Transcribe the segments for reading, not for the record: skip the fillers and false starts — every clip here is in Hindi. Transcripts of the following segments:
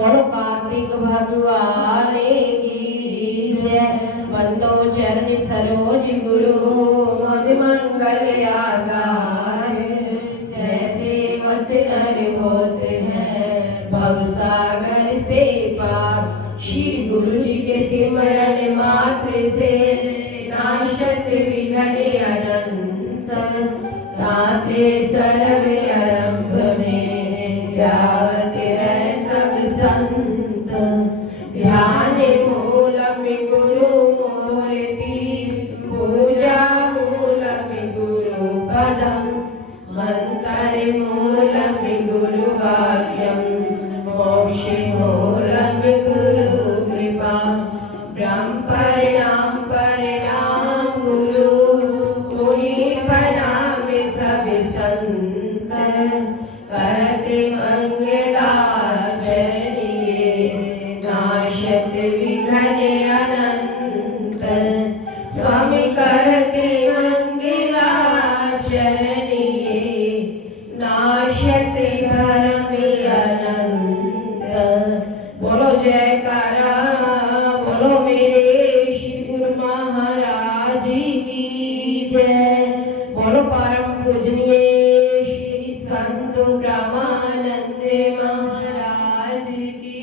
बोलो कार्तिक भगवान की जय। बंदो चरण सरोज गुरु मद मंगल आधार। जैसे मत नर होते हैं भव सागर से पार। श्री गुरु जी के सिमरन मात्र से नाशत विघ्न अनंत। ताते सर्व आरंभ में ध्यात है सब संत। ध्यान मूलम गुरु मूर्ति पूजा मूलम गुरु पदम। मंत्र मूलम गुरु वाक्यम मोक्ष मूलम गुरु कृपा। ब्रह्म प्रणाम प्रणाम गुरु मुनि प्रणाम सब संत। करते मंगलाचरण ये नाशत विघ्न अनंत। स्वामी करते मंगलाचरण ये नाशत धर्म अनंत। बोलो जयकारा बोलो मेरे श्री गुरु महाराज की जय। बोलो परम पूजनीय श्री संत ब्रह्मानंद महाराज की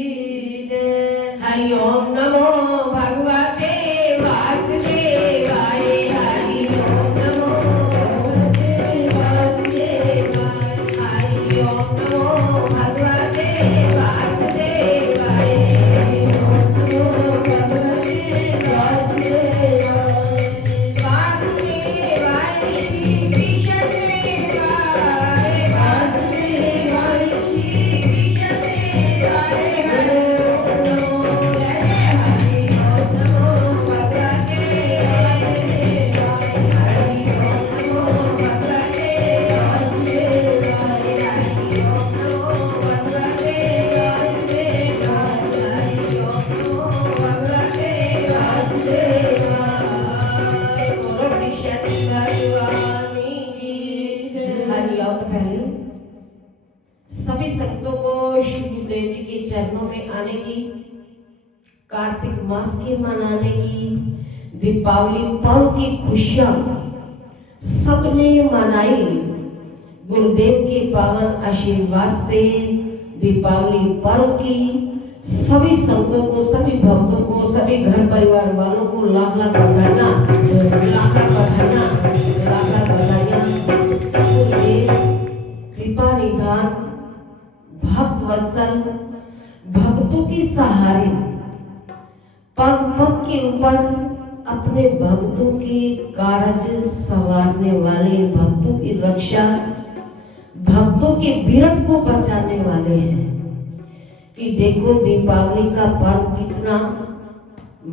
जय। हरि ओम नमो भगवते वासुदेवाय। हरि ओम नमो भगवते वासुदेवाय। हरि ओम नमो भगवते वासुदेवाय। हरि ओम नमो भगवते वासुदेवाय। वासुदेवाय श्री कृष्ण देवाय। वासुदेवाय श्री कृष्ण देवाय। हरि ओम नमो हरि ओम नमो भगवते वासुदेवाय। हरि ओम नमो भगवते वासुदेवाय। हरि ओम नमो भगवते वासुदेवाय। हरि ओम नमो भगवते वासुदेवाय। बोलो कृष्ण भगवान की जय। हरि आओ तो पहले सभी संतों को श्री गुरुदेव जी के चरणों में आने की, कार्तिक मास के मनाने की, दीपावली पर्व की खुशियां सबने मनाई। गुरुदेव के पावन आशीर्वाद से दीपावली पर्व की सभी संतों को, सभी भक्तों को, सभी घर परिवार वालों को लाख लाख बधाइयां, लाख लाख बधाइयां, लाख लाख बधाइयां। गुरुदेव कृपा निधान भक्त वत्सल भक्तों की सहारे पग पग के ऊपर अपने भक्तों के कार्य संवारने वाले, भक्तों की रक्षा, भक्तों के विरत को बचाने वाले हैं। कि देखो दीपावली का पर्व कितना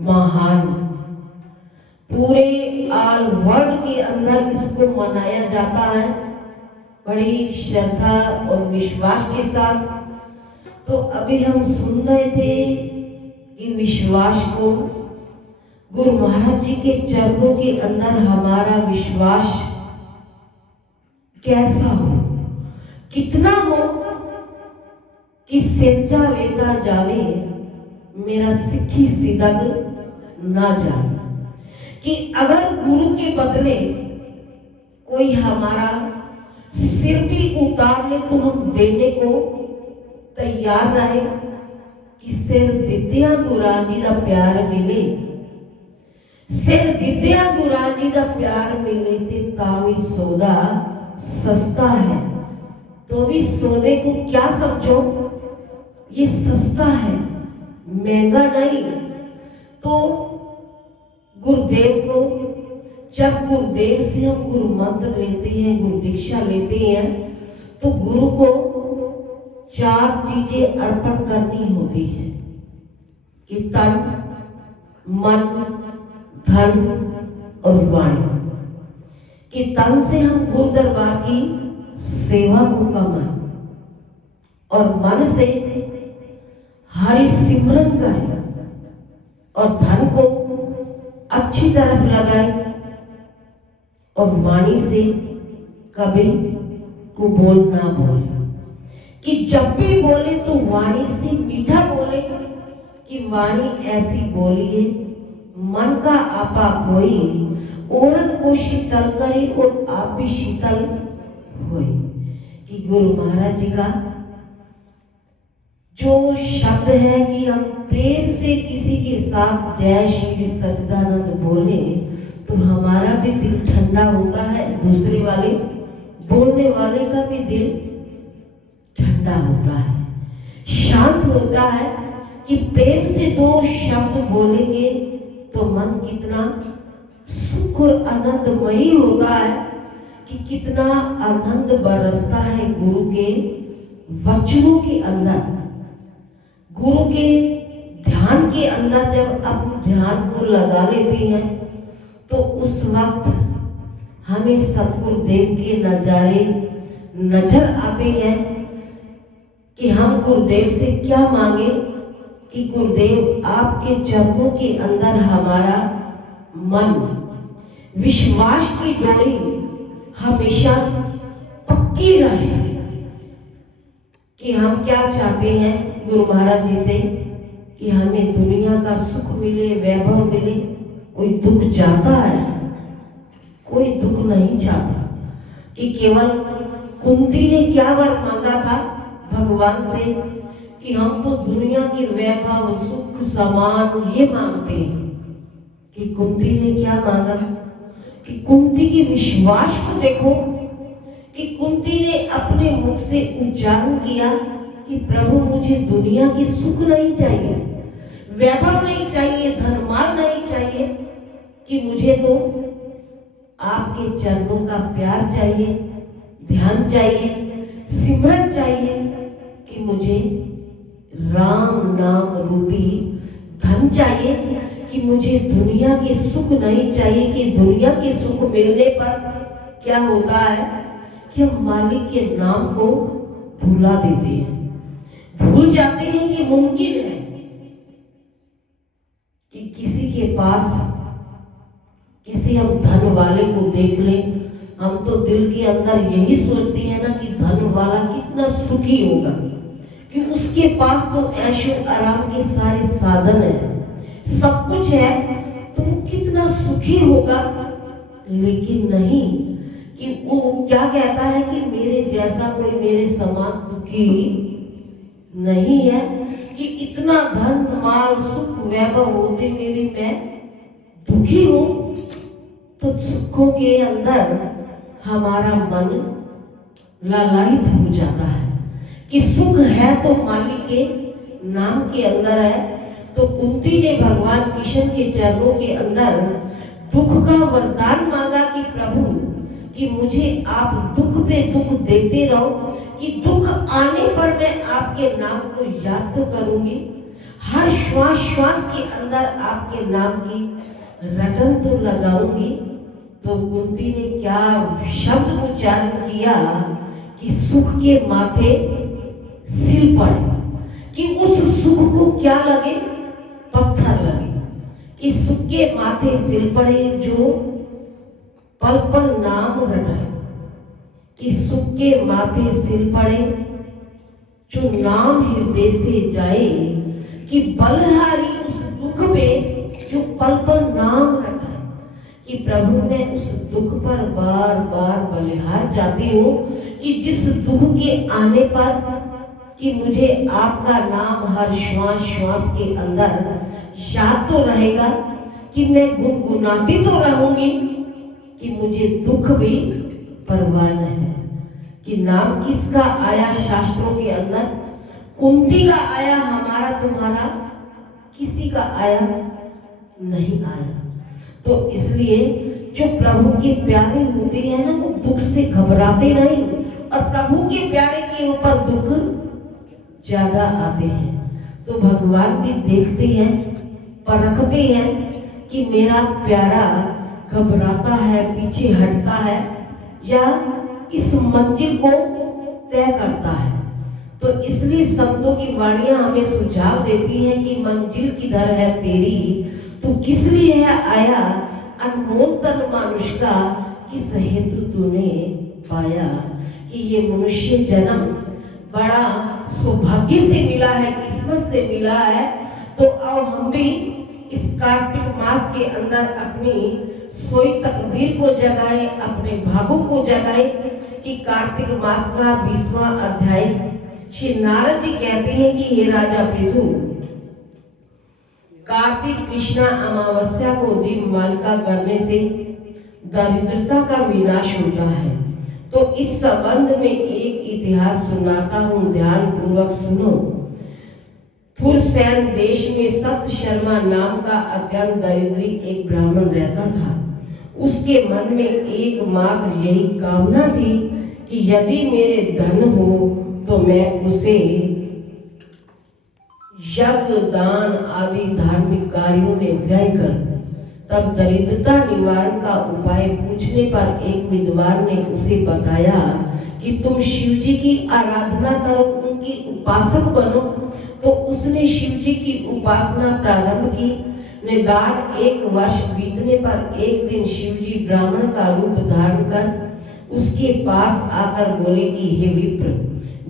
महान, पूरे ऑल वर्ल्ड के अंदर इसको मनाया जाता है बड़ी श्रद्धा और विश्वास के साथ। तो अभी हम सुन रहे थे इन विश्वास को, गुरु महाराज जी के चरणों के अंदर हमारा विश्वास कैसा हो, कितना हो कि सेजा वेदा जावे मेरा सिक्खी सिदग ना जाए। कि अगर गुरु के बदले कोई हमारा सिर भी उतार ले तो हम देने को तैयार रहे। कि सिर दित्या गुराज जी का प्यार मिले, सिर दित्या गुराज जी का प्यार मिले ते तावी सौदा सस्ता है। तो भी सौदे को क्या समझो, ये सस्ता है, महंगा नहीं। तो गुरुदेव को, जब गुरुदेव से हम गुरु मंत्र लेते हैं, गुरु दीक्षा लेते हैं, तो गुरु को 4 चीजें अर्पण करनी होती है। कि तन, मन, धन और वाणी। कि तन से हम गुरु दरबार की सेवा को कमाएं और मन से हरि सिमरन करें और धन को अच्छी तरफ लगाएं और वाणी से कभी को बोल ना बोले। कि जब भी बोले तो वाणी से मीठा बोले। बोले कि वाणी ऐसी बोलिए मन का आपा खोई, ओरन को शीतल करे और आप भी शीतल होई। कि गुरु महाराज जी का जो शब्द है कि हम प्रेम से किसी के साथ जय श्री सच्चिदानंद बोले तो हमारा भी दिल ठंडा होता है, दूसरे वाले बोलने वाले का भी दिल ठंडा होता है, शांत होता है। कि प्रेम से दो शब्द बोलेंगे तो मन कितना सुख और आनंदमयी होता है, कि कितना आनंद बरसता है गुरु के वचनों के अंदर, गुरु के ध्यान के अंदर। जब आप ध्यान को लगा लेते हैं तो उस वक्त हमें सतगुरुदेव के नजारे नजर आते हैं कि हम गुरुदेव से क्या मांगे। कि गुरुदेव आपके चरणों के अंदर हमारा मन विश्वास की डोरी हमेशा पक्की रहे। कि हम क्या चाहते हैं गुरु महाराज जी से कि हमें दुनिया का सुख मिले, वैभव मिले। कोई दुख चाहता है? कोई दुख नहीं चाहता। कि केवल कुंती ने क्या वर मांगा था भगवान से कि हम तो दुनिया की वैभव सुख समान ये मांगते हैं। कि कुंती ने क्या मांगा? कि कुंती की विश्वास को देखो कि कुंती ने अपने मुख से उच्चारण किया कि प्रभु मुझे दुनिया की सुख नहीं चाहिए, वैभव नहीं चाहिए, धनमाल नहीं चाहिए, कि मुझे तो आपके चरणों का प्यार चाहिए, ध्यान चाहिए, सिमरन चाहिए। कि मुझे राम नाम रूपी धन चाहिए, कि मुझे दुनिया के सुख नहीं चाहिए। कि दुनिया के सुख मिलने पर क्या होता है कि हम मालिक के नाम को भुला देते हैं, भूल जाते हैं कि मुमकिन है कि किसी के पास किसी हम धन वाले को देख लें, हम तो दिल के अंदर यही सोचते हैं ना कि धन वाला कितना सुखी होगा, कि उसके पास तो ऐशो आराम के सारे साधन है, सब कुछ है, तो वो कितना सुखी होगा। लेकिन नहीं, कि वो क्या कहता है कि मेरे जैसा कोई मेरे समान दुखी नहीं है। कि इतना धन माल सुख वैभव होते हुए भी मैं दुखी हूं। तो सुखों के अंदर हमारा मन लालायित हो जाता है कि सुख है तो मालिक के नाम के अंदर है। तो कुंती ने भगवान कृष्ण के चरणों के अंदर दुख का वरदान मांगा कि प्रभु कि मुझे आप दुख पे दुख देते रहो, कि दुख आने पर मैं आपके नाम को याद तो करूंगी, हर श्वास श्वास के अंदर आपके नाम की रटन तो लगाऊंगी। तो कुंती ने क्या शब्द उच्चारण किया कि सुख के माथे सिल पड़े, कि उस सुख को क्या लगे, पत्थर लगे। कि सुख के माथे सिल पड़े जो पल पल नाम रटाए, कि सुख के माथे सिल पड़े जो नाम हृदय से जाए, कि बलहारी उस दुख पे जो पल पल नाम रटाए। कि प्रभु मैं उस दुख पर बार बार बलिहार जाती हूँ, कि जिस दुख के आने पर कि मुझे आपका नाम हर श्वास श्वास के अंदर याद तो रहेगा, कि मैं गुनगुनाती तो रहूंगी, कि मुझे दुख भी परवाह है। कि नाम किसका आया शास्त्रों के अंदर? कुंती का आया, हमारा तुम्हारा किसी का आया नहीं आया। तो इसलिए जो प्रभु के प्यारे होते हैं ना, वो दुख से घबराते नहीं, और प्रभु के प्यारे के ऊपर दुख ज्यादा आते हैं। तो भगवान भी देखते हैं, परखते हैं कि मेरा प्यारा घबराता है, पीछे हटता है, या इस मंजिल को तय करता है। तो इसलिए संतों की वाणियां हमें सुझाव देती हैं कि मंजिल किधर है तेरी, तू किस लिए है आया, अनमोल तन मानुष का किस हेतु तूने पाया। कि ये मनुष्य जन्म बड़ा सौभाग्य से मिला है, किस्मत किस्मत से मिला है, तो अब हम भी इस कार्तिक मास के अंदर अपनी सोई तकदीर को जगाए, अपने भागों को जगाए कि कार्तिक मास का 20वां अध्याय श्री नारद जी कहते हैं कि हे राजा पृथु, कार्तिक कृष्णा अमावस्या को दीपमालिका करने से दरिद्रता का विनाश होता है। तो इस संबंध में एक इतिहास सुनाता हूँ, ध्यान पूर्वक सुनो। थुरसैन देश में सत्य शर्मा नाम का अत्यंत दरिद्री एक ब्राह्मण रहता था। उसके मन में एकमात्र यही कामना थी कि यदि मेरे धन हो तो मैं उसे यज्ञ, दान आदि धार्मिक कार्यों में व्यय करूं। तब दरिद्रता निवारण का उपाय पूछने पर एक विद्वान ने उसे बताया कि तुम शिव जी की आराधना करो, उनकी उपासक बनो। तो उसने शिव जी की उपासना प्रारंभ की। निदान 1 वर्ष बीतने पर एक दिन शिव जी ब्राह्मण का रूप धारण कर उसके पास आकर बोले कि हे विप्र,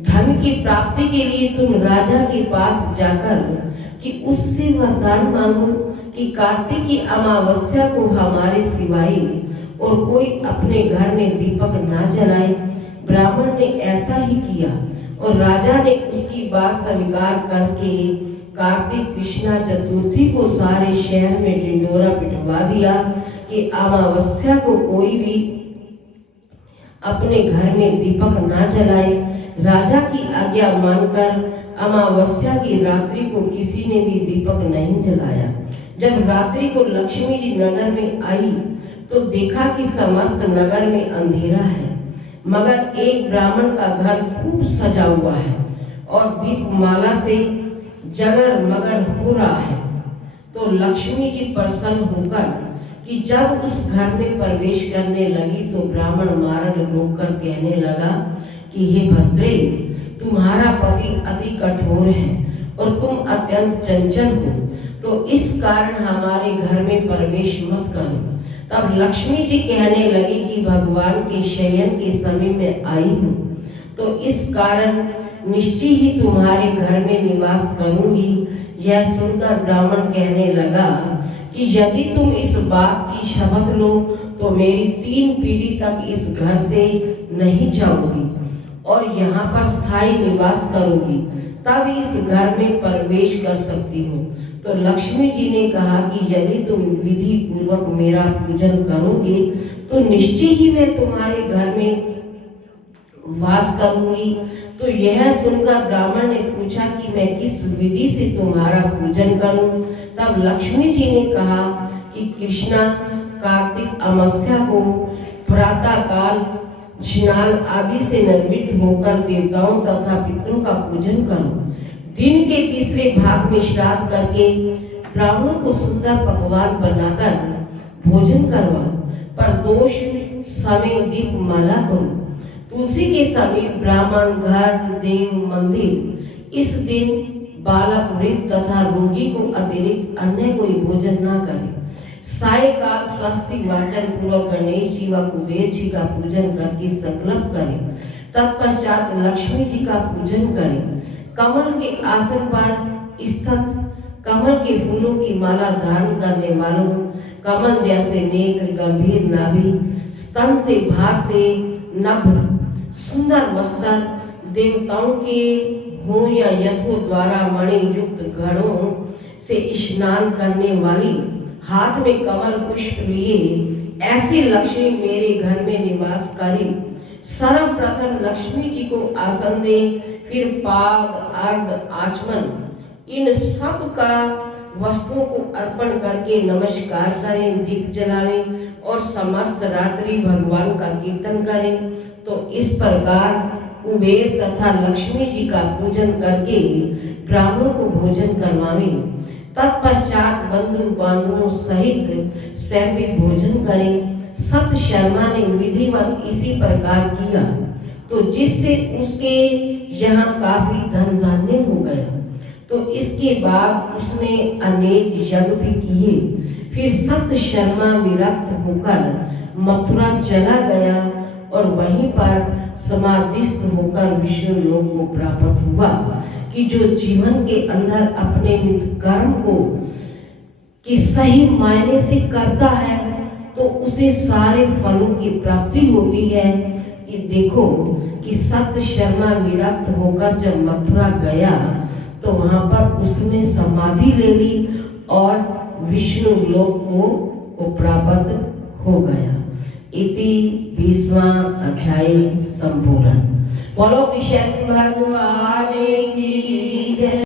धन की प्राप्ति के लिए तुम राजा के पास जाकर कि उससे वरदान मांगो कि कार्तिक की अमावस्या को हमारे सिवाय और कोई अपने घर में दीपक ना जलाए। ब्राह्मण ने ऐसा ही किया और राजा ने उसकी बात स्वीकार करके कार्तिक कृष्णा चतुर्थी को सारे शहर में ढिंढोरा पिटवा दिया कि अमावस्या को कोई भी अपने घर में दीपक ना जलाए। राजा की आज्ञा मानकर अमावस्या की रात्रि को किसी ने भी दीपक नहीं जलाया। जब रात्रि को लक्ष्मी जी नगर में आई तो देखा कि समस्त नगर में अंधेरा है, मगर एक ब्राह्मण का घर खूब सजा हुआ है और दीपमाला से जगर मगर हो रहा है। तो लक्ष्मी जी प्रसन्न होकर कि जब उस घर में प्रवेश करने लगी तो ब्राह्मण मार्ग रोककर कहने लगा कि हे भद्रे, तुम्हारा पति अति कठोर है और तुम अत्यंत चंचल हो, तो इस कारण हमारे घर में प्रवेश मत करो। तब लक्ष्मी जी कहने लगी कि भगवान के शयन के समय में आई हूँ, तो इस कारण निश्चय ही तुम्हारे घर में निवास करूंगी। यह सुनकर ब्राह्मण कहने लगा कि यदि तुम इस बात की शपथ लो तो मेरी 3 पीढ़ी तक इस घर से नहीं जाओगी और यहाँ पर स्थायी निवास करोगी, तब इस घर में प्रवेश कर सकती हो। तो लक्ष्मी जी ने कहा कि यदि तुम विधि पूर्वक मेरा पूजन करोगे तो निश्चय ही मैं तुम्हारे घर में वास करूंगी। तो यह सुनकर ब्राह्मण ने पूछा कि मैं किस विधि से तुम्हारा पूजन करूं। तब लक्ष्मी जी ने कहा कि कृष्णा कार्तिक अमावस्या को प्रातः काल स्नान आदि से निर्वृत्त होकर देवताओं तथा पितरों का पूजन करो। दिन के तीसरे भाग में श्राद्ध करके ब्राह्मणों को सुंदर पकवान बनाकर भोजन करवाओ, पर दोष समय दीपमाला करो। तुलसी के समीप ब्राह्मण, घर, देव, मंदिर इस दिन बालक, वृद्ध तथा रोगी को अतिरिक्त अन्य कोई भोजन न करे। सायकाल स्वस्ति वाचन पूर्वक गणेश जी व कुबेर जी का पूजन करके संकल्प करें। तत्पश्चात लक्ष्मी जी का पूजन करें। कमल के आसन पर स्थित कमल के फूलों की माला धारण करने वालों, कमल जैसे नेत्र, गंभीर नाभि, स्तन से भार से नभ, सुंदर वस्त्र, देवताओं के हों या यथो द्वारा मणि युक्त घड़ों से स्नान करने वाली, हाथ में कमल पुष्प लिए ऐसी लक्ष्मी मेरे घर में निवास करे। सर्वप्रथम लक्ष्मी जी को आसन दे, फिर पाद, अर्घ, आचमन इन सब का वस्तुओं को अर्पण करके नमस्कार करें, दीप जलावें और समस्त रात्रि भगवान का कीर्तन करें। तो इस प्रकार कुबेर तथा लक्ष्मी जी का पूजन करके ब्राह्मणों को भोजन करवावें। तत्पश्चात बंधु बांधवों सहित स्वयं भी भोजन करें। सत शर्मा ने विधिवत इसी प्रकार किया, तो जिससे उसके यहाँ काफी धन धान्य हो गया। तो इसके बाद उसने अनेक यज्ञ भी किए। फिर सत शर्मा विरक्त होकर मथुरा चला गया और वहीं पर समाधिस्थ होकर विष्णु लोक को प्राप्त हुआ। कि जो जीवन के अंदर अपने नित्य कर्म को कि सही मायने से करता है तो उसे सारे फलों की प्राप्ति होती है। कि देखो कि सत्य शर्मा विरक्त होकर जब मथुरा गया तो वहां पर उसने समाधि ले ली और विष्णु लोक को प्राप्त हो गया। इति 20वां अध्याय संपूर्ण। बोलो कृष्ण भगवान की जय।